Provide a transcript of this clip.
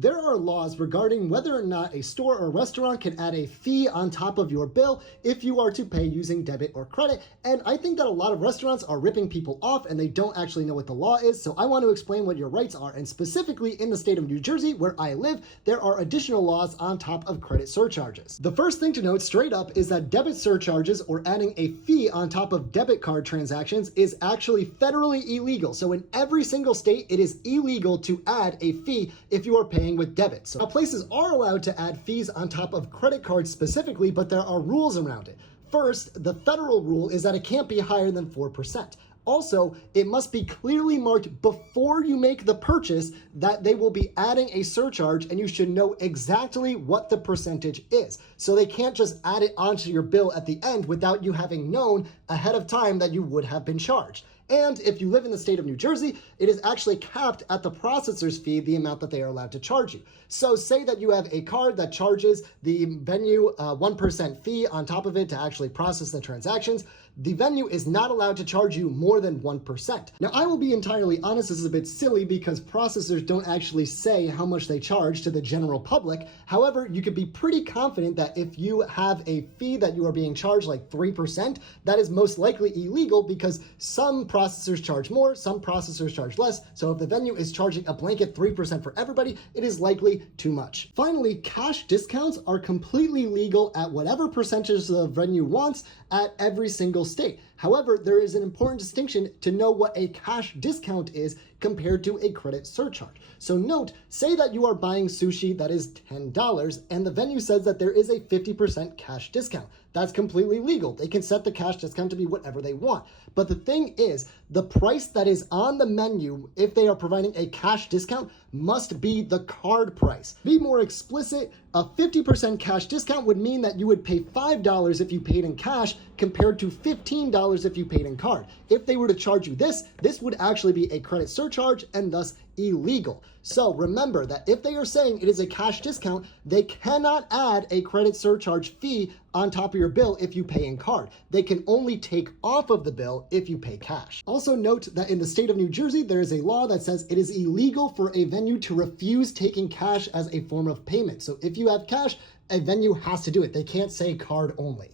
There are laws regarding whether or not a store or restaurant can add a fee on top of your bill if you are to pay using debit or credit, and I think that a lot of restaurants are ripping people off and they don't actually know what the law is, so I want to explain what your rights are, and specifically in the state of New Jersey, where I live, there are additional laws on top of credit surcharges. The first thing to note straight up is that debit surcharges, or adding a fee on top of debit card transactions, is actually federally illegal. So in every single state, it is illegal to add a fee if you are paying with debit. So now places are allowed to add fees on top of credit cards specifically, but there are rules around it. First, the federal rule is that it can't be higher than 4%. Also, it must be clearly marked before you make the purchase that they will be adding a surcharge, and you should know exactly what the percentage is. So they can't just add it onto your bill at the end without you having known ahead of time that you would have been charged. And if you live in the state of New Jersey, it is actually capped at the processor's fee, the amount that they are allowed to charge you. So say that you have a card that charges the venue 1% fee on top of it to actually process the transactions. The venue is not allowed to charge you more than 1%. Now, I will be entirely honest, this is a bit silly because processors don't actually say how much they charge to the general public. However, you could be pretty confident that if you have a fee that you are being charged like 3%, that is most likely illegal because some processors charge more, some processors charge less. So if the venue is charging a blanket 3% for everybody, it is likely too much. Finally, cash discounts are completely legal at whatever percentage the venue wants at every single state. However, there is an important distinction to know what a cash discount is compared to a credit surcharge. So note, say that you are buying sushi that is $10 and the venue says that there is a 50% cash discount. That's completely legal. They can set the cash discount to be whatever they want. But the thing is, the price that is on the menu, if they are providing a cash discount, must be the card price. To be more explicit, a 50% cash discount would mean that you would pay $5 if you paid in cash compared to $15 if you paid in card. If they were to charge you this would actually be a credit surcharge and thus illegal. So remember that if they are saying it is a cash discount, they cannot add a credit surcharge fee on top of your bill if you pay in card. They can only take off of the bill if you pay cash. Also note that in the state of New Jersey, there is a law that says it is illegal for a venue to refuse taking cash as a form of payment. So if you have cash, a venue has to do it. They can't say card only.